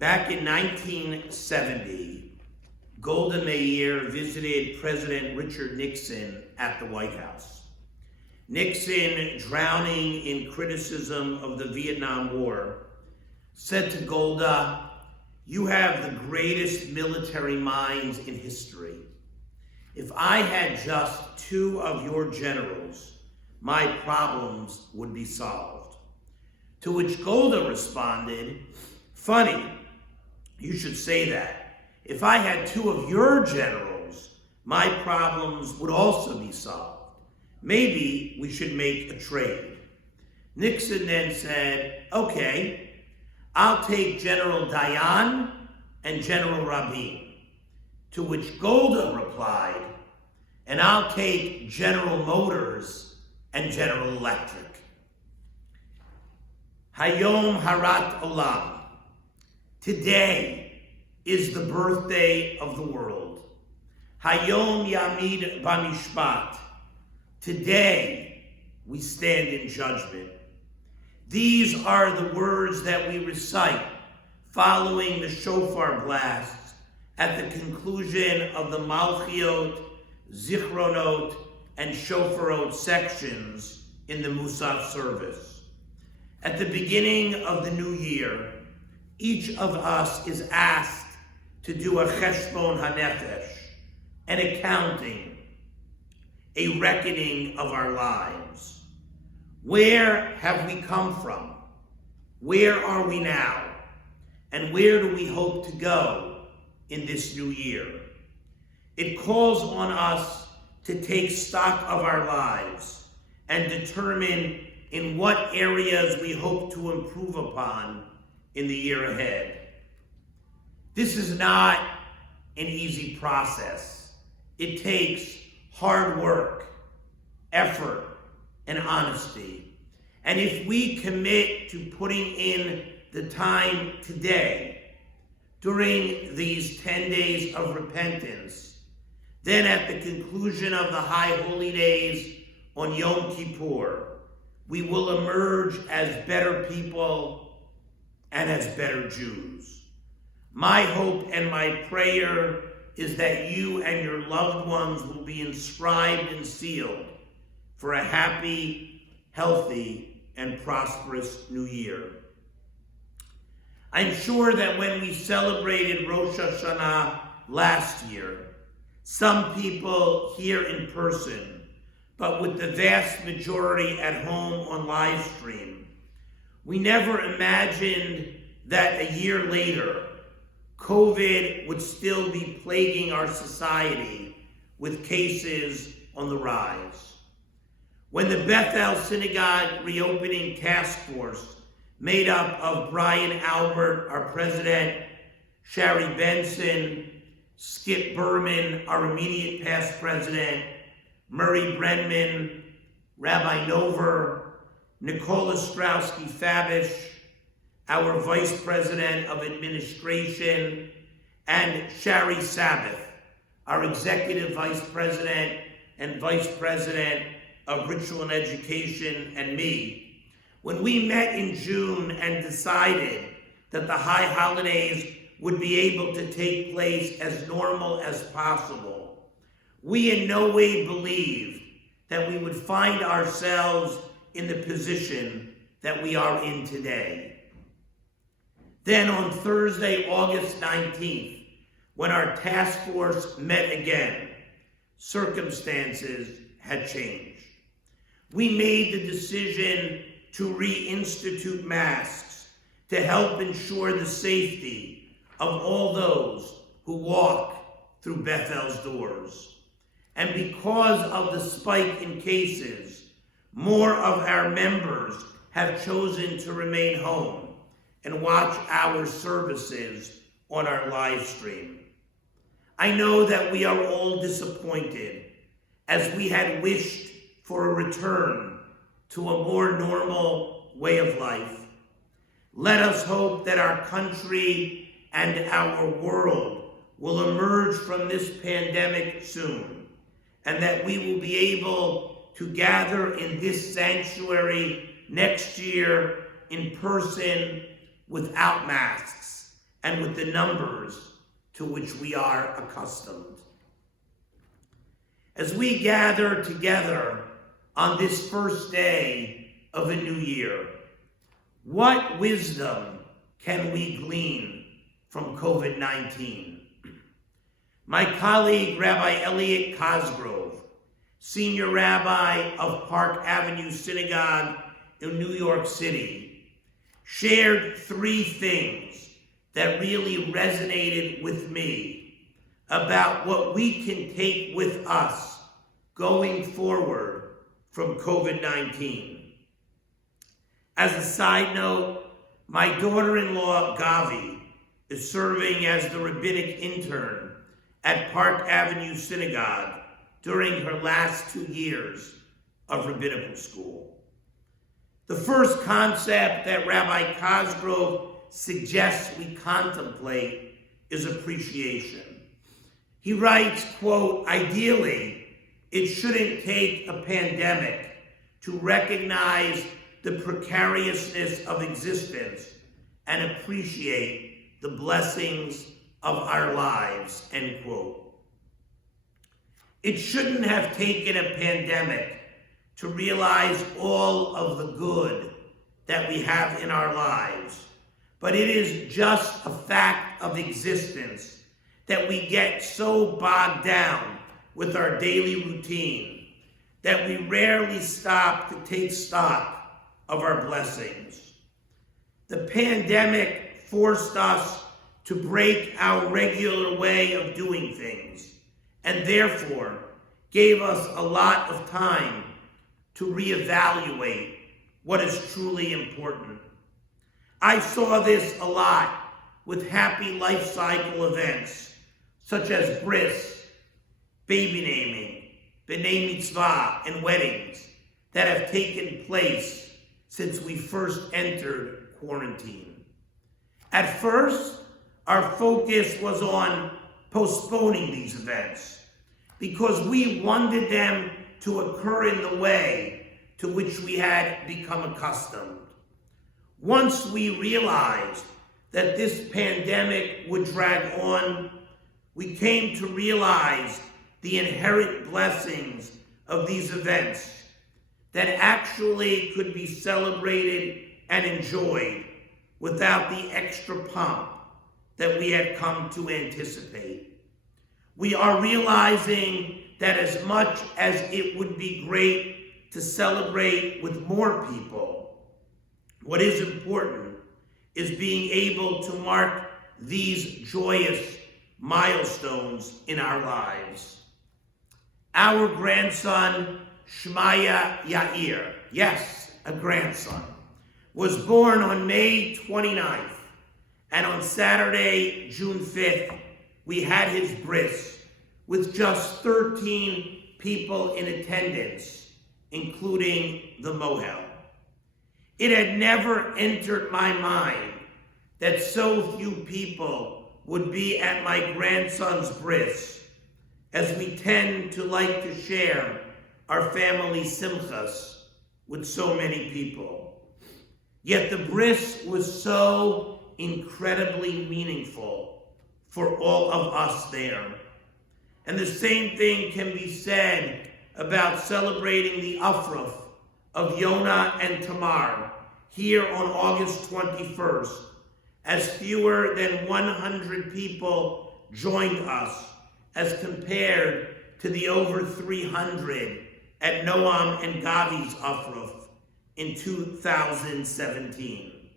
Back in 1970, Golda Meir visited President Richard Nixon at the White House. Nixon, drowning in criticism of the Vietnam War, said to Golda, "You have the greatest military minds in history. If I had just 2 of your generals, my problems would be solved." To which Golda responded, "Funny, you should say that. If I had 2 of your generals, my problems would also be solved. Maybe we should make a trade." Nixon then said, "Okay, I'll take General Dayan and General Rabbi." To which Golda replied, "And I'll take General Motors and General Electric." Hayom Harat Olam. Today is the birthday of the world. Hayom Yamid Bamishpat. Today we stand in judgment. These are the words that we recite following the shofar blasts at the conclusion of the Malchiot, Zichronot, and Shofarot sections in the Musaf service. At the beginning of the new year, each of us is asked to do a cheshbon hanefesh, an accounting, a reckoning of our lives. Where have we come from? Where are we now? And where do we hope to go in this new year? It calls on us to take stock of our lives and determine in what areas we hope to improve upon in the year ahead. This is not an easy process. It takes hard work, effort, and honesty. And if we commit to putting in the time today, during these 10 days of repentance, then at the conclusion of the High Holy Days on Yom Kippur, we will emerge as better people and as better Jews. My hope and my prayer is that you and your loved ones will be inscribed and sealed for a happy, healthy, and prosperous new year. I'm sure that when we celebrated Rosh Hashanah last year, some people here in person, but with the vast majority at home on live stream, we never imagined that a year later, COVID would still be plaguing our society with cases on the rise. When the Bethel Synagogue Reopening Task Force, made up of Brian Albert, our president, Shari Benson, Skip Berman, our immediate past president, Murray Brenman, Rabbi Nover, Nicola Strauski-Fabish, our Vice President of Administration, and Shari Sabbath, our Executive Vice President and Vice President of Ritual and Education, and me, when we met in June and decided that the high holidays would be able to take place as normal as possible, we in no way believed that we would find ourselves in the position that we are in today. Then on Thursday, August 19th, when our task force met again, circumstances had changed. We made the decision to reinstitute masks to help ensure the safety of all those who walk through Bethel's doors. And because of the spike in cases, more of our members have chosen to remain home and watch our services on our live stream. I know that we are all disappointed, as we had wished for a return to a more normal way of life. Let us hope that our country and our world will emerge from this pandemic soon, and that we will be able to gather in this sanctuary next year in person without masks, and with the numbers to which we are accustomed. As we gather together on this first day of a new year, what wisdom can we glean from COVID-19? My colleague, Rabbi Elliot Cosgrove, Senior Rabbi of Park Avenue Synagogue in New York City, shared 3 things that really resonated with me about what we can take with us going forward from COVID-19. As a side note, my daughter-in-law, Gavi, is serving as the rabbinic intern at Park Avenue Synagogue during her last 2 years of rabbinical school. The first concept that Rabbi Cosgrove suggests we contemplate is appreciation. He writes, quote, "Ideally, it shouldn't take a pandemic to recognize the precariousness of existence and appreciate the blessings of our lives," end quote. It shouldn't have taken a pandemic to realize all of the good that we have in our lives, but it is just a fact of existence that we get so bogged down with our daily routine that we rarely stop to take stock of our blessings. The pandemic forced us to break our regular way of doing things, and therefore gave us a lot of time to reevaluate what is truly important. I saw this a lot with happy life cycle events such as bris, baby naming, b'nai mitzvah, and weddings that have taken place since we first entered quarantine. At first, our focus was on postponing these events because we wanted them to occur in the way to which we had become accustomed. Once we realized that this pandemic would drag on, we came to realize the inherent blessings of these events that actually could be celebrated and enjoyed without the extra pomp that we had come to anticipate. We are realizing that as much as it would be great to celebrate with more people, what is important is being able to mark these joyous milestones in our lives. Our grandson, Shmaya Yair, yes, a grandson, was born on May 29th, and on Saturday, June 5th, we had his bris with just 13 people in attendance, including the mohel. It had never entered my mind that so few people would be at my grandson's bris, as we tend to like to share our family simchas with so many people. Yet the bris was so incredibly meaningful for all of us there. And the same thing can be said about celebrating the Afruf of Yonah and Tamar here on August 21st, as fewer than 100 people joined us as compared to the over 300 at Noam and Gavi's Afruf in 2017.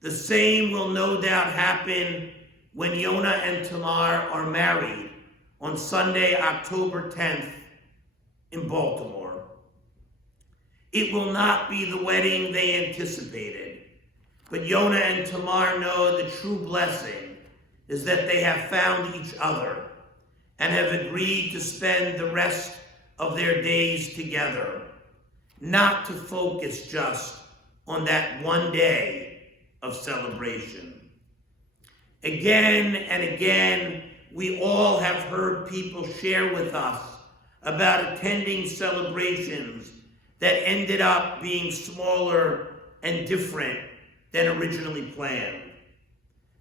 The same will no doubt happen when Yonah and Tamar are married on Sunday, October 10th in Baltimore. It will not be the wedding they anticipated, but Yonah and Tamar know the true blessing is that they have found each other and have agreed to spend the rest of their days together, not to focus just on that one day of celebration. Again and again, we all have heard people share with us about attending celebrations that ended up being smaller and different than originally planned.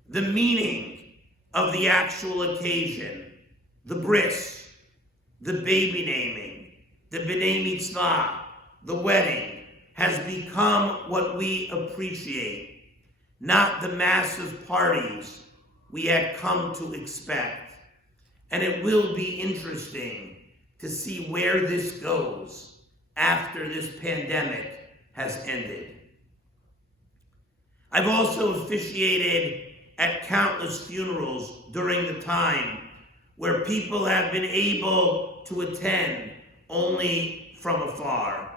the meaning of the actual occasion, the bris, the baby naming, the b'nai mitzvah, the wedding, has become what we appreciate, not the massive parties we had come to expect. And it will be interesting to see where this goes after this pandemic has ended. I've also officiated at countless funerals during the time where people have been able to attend only from afar.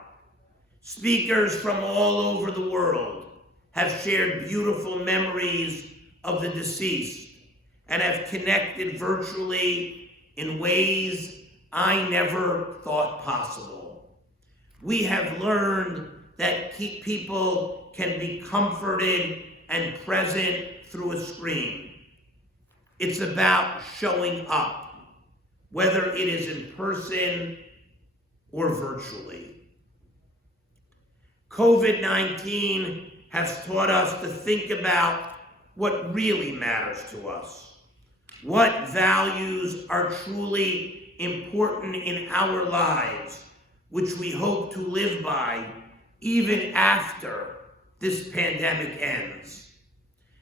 Speakers from all over the world have shared beautiful memories of the deceased and have connected virtually in ways I never thought possible. We have learned that people can be comforted and present through a screen. It's about showing up, whether it is in person or virtually. COVID-19 has taught us to think about what really matters to us, what values are truly important in our lives, which we hope to live by even after this pandemic ends.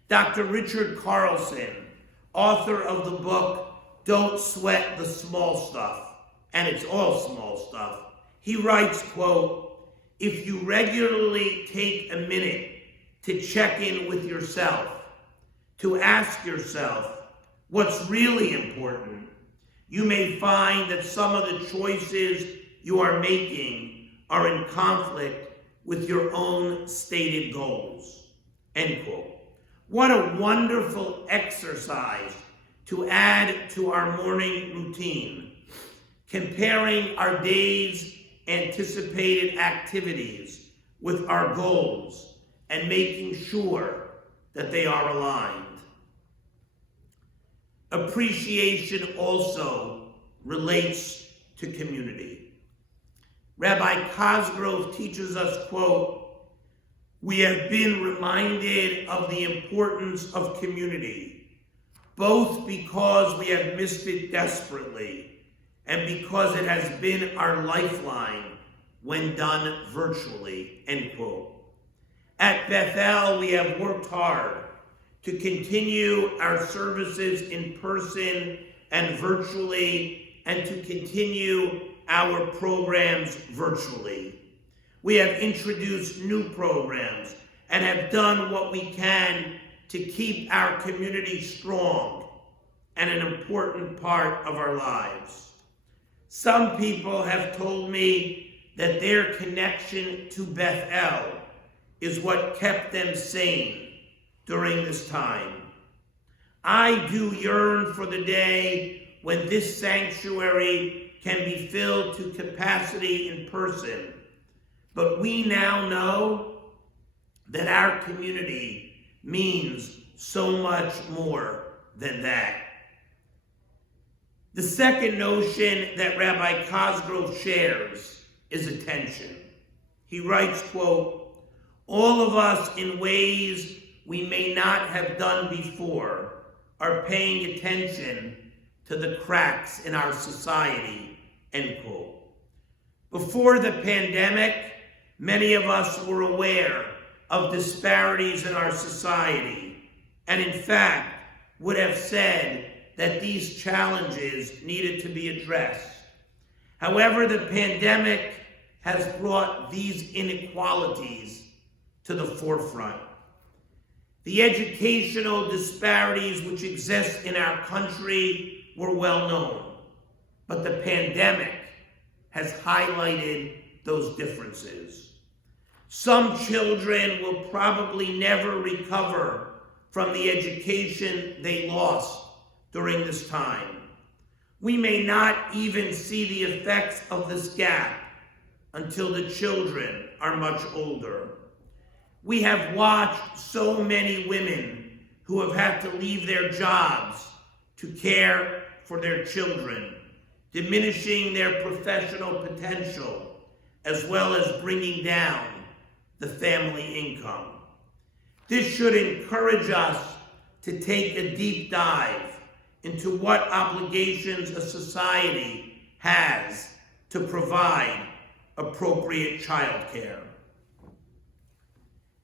Dr. Richard Carlson, author of the book, Don't Sweat the Small Stuff, and it's all small stuff, he writes, quote, "If you regularly take a minute to check in with yourself, to ask yourself what's really important, you may find that some of the choices you are making are in conflict with your own stated goals." End quote. What a wonderful exercise to add to our morning routine, comparing our day's anticipated activities with our goals and making sure that they are aligned. Appreciation also relates to community. Rabbi Kornsgold teaches us, quote, "We have been reminded of the importance of community, both because we have missed it desperately and because it has been our lifeline when done virtually," end quote. At Bethel, we have worked hard to continue our services in person and virtually, and to continue our programs virtually. We have introduced new programs and have done what we can to keep our community strong and an important part of our lives. Some people have told me that their connection to Bethel is what kept them sane during this time. I do yearn for the day when this sanctuary can be filled to capacity in person, but we now know that our community means so much more than that. The second notion that Rabbi Kornsgold shares is attention. He writes, quote, "All of us, in ways we may not have done before, are paying attention to the cracks in our society," end quote. Before the pandemic, many of us were aware of disparities in our society, and in fact, would have said that these challenges needed to be addressed. However, the pandemic has brought these inequalities to the forefront. The educational disparities which exist in our country were well known, but the pandemic has highlighted those differences. Some children will probably never recover from the education they lost during this time. We may not even see the effects of this gap until the children are much older. We have watched so many women who have had to leave their jobs to care for their children, diminishing their professional potential, as well as bringing down the family income. This should encourage us to take a deep dive into what obligations a society has to provide appropriate child care.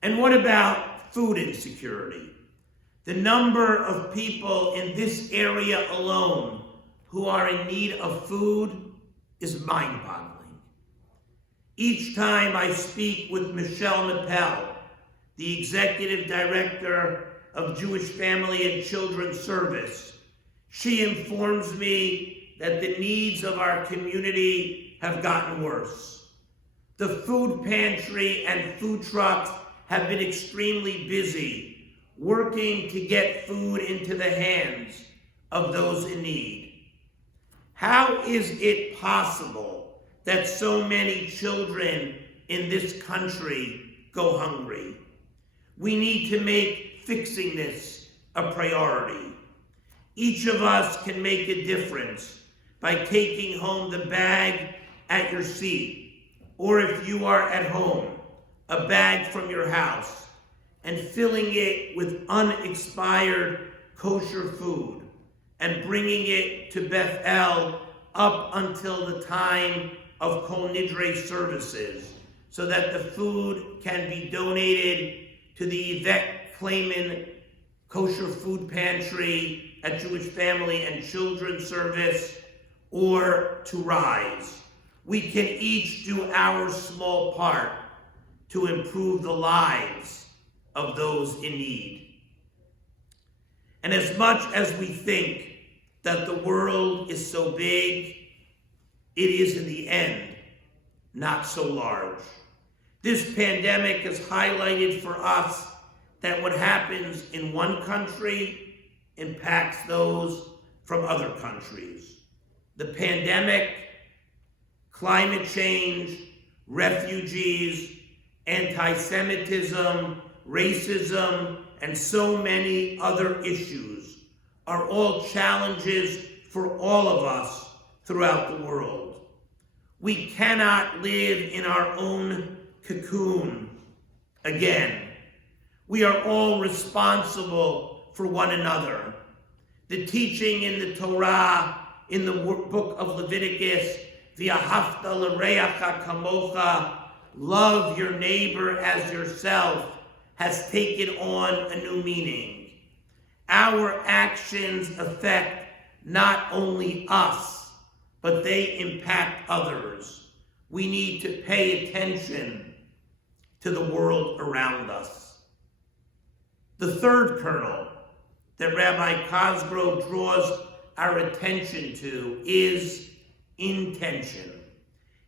And what about food insecurity? The number of people in this area alone who are in need of food is mind-boggling. Each time I speak with Michelle Nappel, the Executive Director of Jewish Family and Children's Service, she informs me that the needs of our community have gotten worse. The food pantry and food trucks have been extremely busy working to get food into the hands of those in need. How is it possible that so many children in this country go hungry? We need to make fixing this a priority. Each of us can make a difference by taking home the bag at your seat, or if you are at home, a bag from your house, and filling it with unexpired kosher food and bringing it to Beth El up until the time of Kol Nidre services so that the food can be donated to the Yvette Klayman Kosher Food Pantry at Jewish Family and Children's Service, or to Rise. We can each do our small part to improve the lives of those in need. And as much as we think that the world is so big, it is in the end not so large. This pandemic has highlighted for us that what happens in one country impacts those from other countries. The pandemic, climate change, refugees, anti-Semitism, racism, and so many other issues are all challenges for all of us throughout the world. We cannot live in our own cocoon again. We are all responsible for one another. The teaching in the Torah, in the book of Leviticus, V'ahavta l'reacha kamocha, love your neighbor as yourself, has taken on a new meaning. Our actions affect not only us, but they impact others. We need to pay attention to the world around us. The third kernel that Rabbi Kornsgold draws our attention to is intention.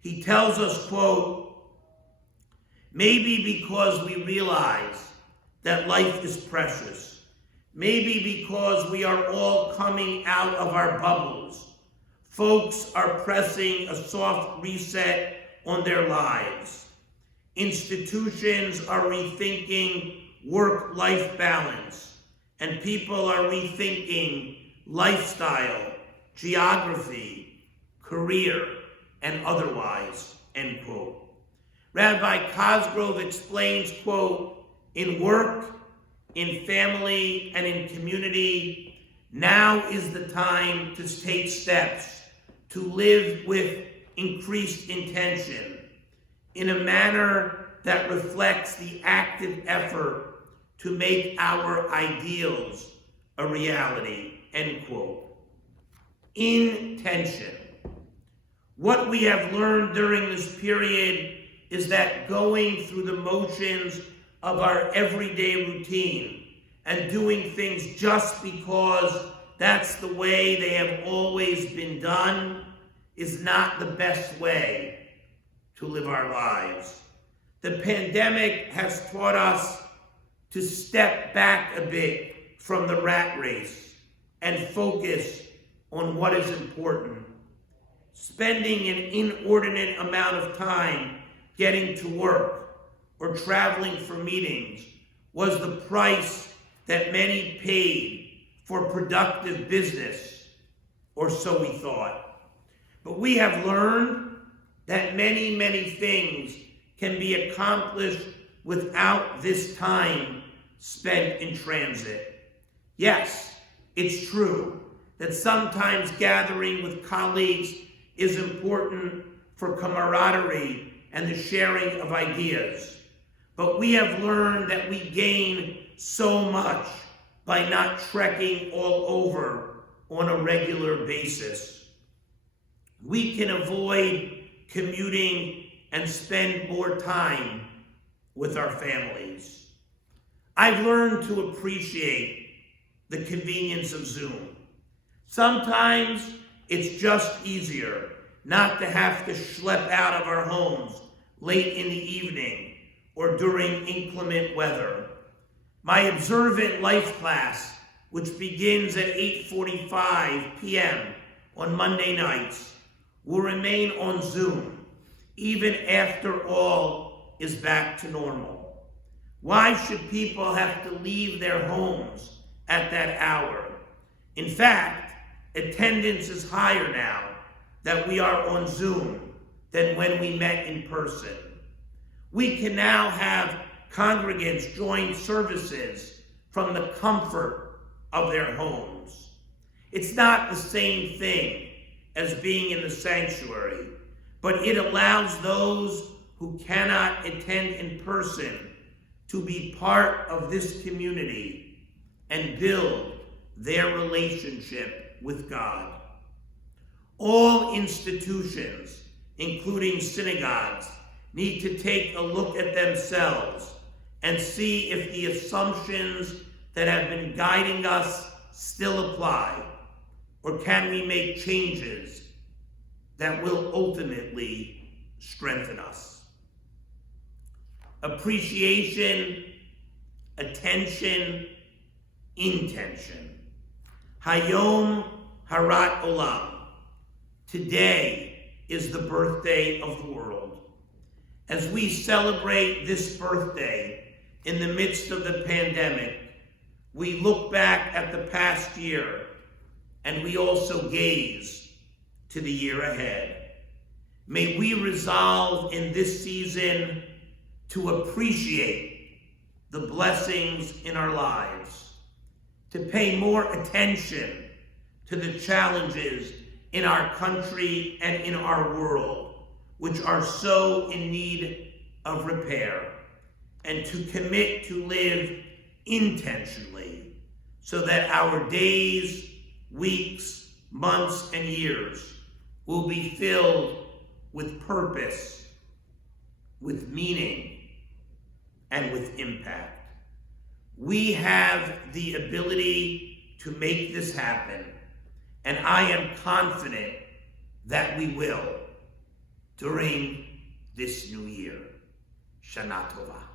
He tells us, quote, maybe because we realize that life is precious, maybe because we are all coming out of our bubbles, folks are pressing a soft reset on their lives. Institutions are rethinking work-life balance, and people are rethinking lifestyle, geography, career, and otherwise, end quote. Rabbi Kornsgold explains, quote, in work, in family, and in community, now is the time to take steps to live with increased intention in a manner that reflects the active effort to make our ideals a reality, end quote. Intention. What we have learned during this period is that going through the motions of our everyday routine and doing things just because that's the way they have always been done is not the best way to live our lives. The pandemic has taught us to step back a bit from the rat race and focus on what is important. Spending an inordinate amount of time getting to work or traveling for meetings was the price that many paid for productive business, or so we thought. But we have learned that many, many things can be accomplished without this time spent in transit. Yes, it's true that sometimes gathering with colleagues is important for camaraderie and the sharing of ideas. But we have learned that we gain so much by not trekking all over on a regular basis. We can avoid commuting and spend more time with our families. I've learned to appreciate the convenience of Zoom. Sometimes it's just easier not to have to schlep out of our homes late in the evening or during inclement weather. My observant life class, which begins at 8:45 p.m. on Monday nights, will remain on Zoom even after all is back to normal. Why should people have to leave their homes at that hour? In fact, attendance is higher now that we are on Zoom than when we met in person. We can now have congregants join services from the comfort of their homes. It's not the same thing as being in the sanctuary, but it allows those who cannot attend in person to be part of this community and build their relationship with God. All institutions, including synagogues, need to take a look at themselves and see if the assumptions that have been guiding us still apply, or can we make changes that will ultimately strengthen us. Appreciation, attention, intention. Hayom Harat Olam. Today is the birthday of the world. As we celebrate this birthday in the midst of the pandemic, we look back at the past year and we also gaze to the year ahead. May we resolve in this season to appreciate the blessings in our lives, to pay more attention to the challenges in our country and in our world, which are so in need of repair, and to commit to live intentionally so that our days, weeks, months, and years will be filled with purpose, with meaning, and with impact. We have the ability to make this happen, and I am confident that we will during this new year. Shana Tova.